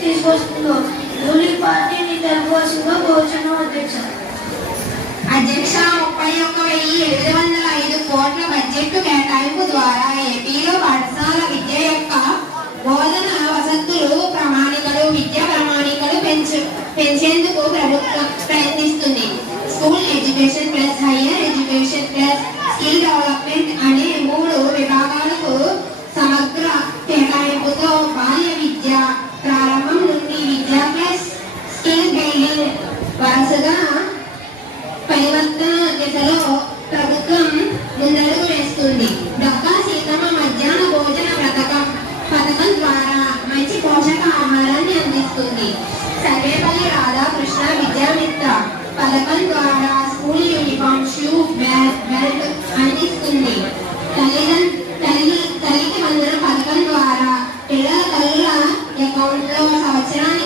తీసుకొస్తుందో ruling పార్టీని తెలపవలసిందిగా కోరుచున్నాం అధ్యక్ష అధ్యక్ష ముప్పై ఒక్క వెయ్యి ఎనిమిది వందల ఐదు కోట్ల బడ్జెట్ కేటాయింపు ద్వారా ఏపీలో పాఠశాల విద్య యొక్క బోధన వసతులు ప్రణాళికలు విద్యా పెంచేందుకు ప్రభుత్వం ప్రయత్నిస్తుంది school education plus higher education plus skill development అనే మూడు విభాగాలకు సమగ్ర కేటాయింపుతో బాల్య విద్య ప్రారంభం నుండి విద్య ప్లస్ స్కిల్ బిల్డింగ్ వరుసగా అందిస్తుంది తల్లి తల్లికి వందల పథకం ద్వారా పిల్లల తల్లుల అకౌంట్లో సంవత్సరానికి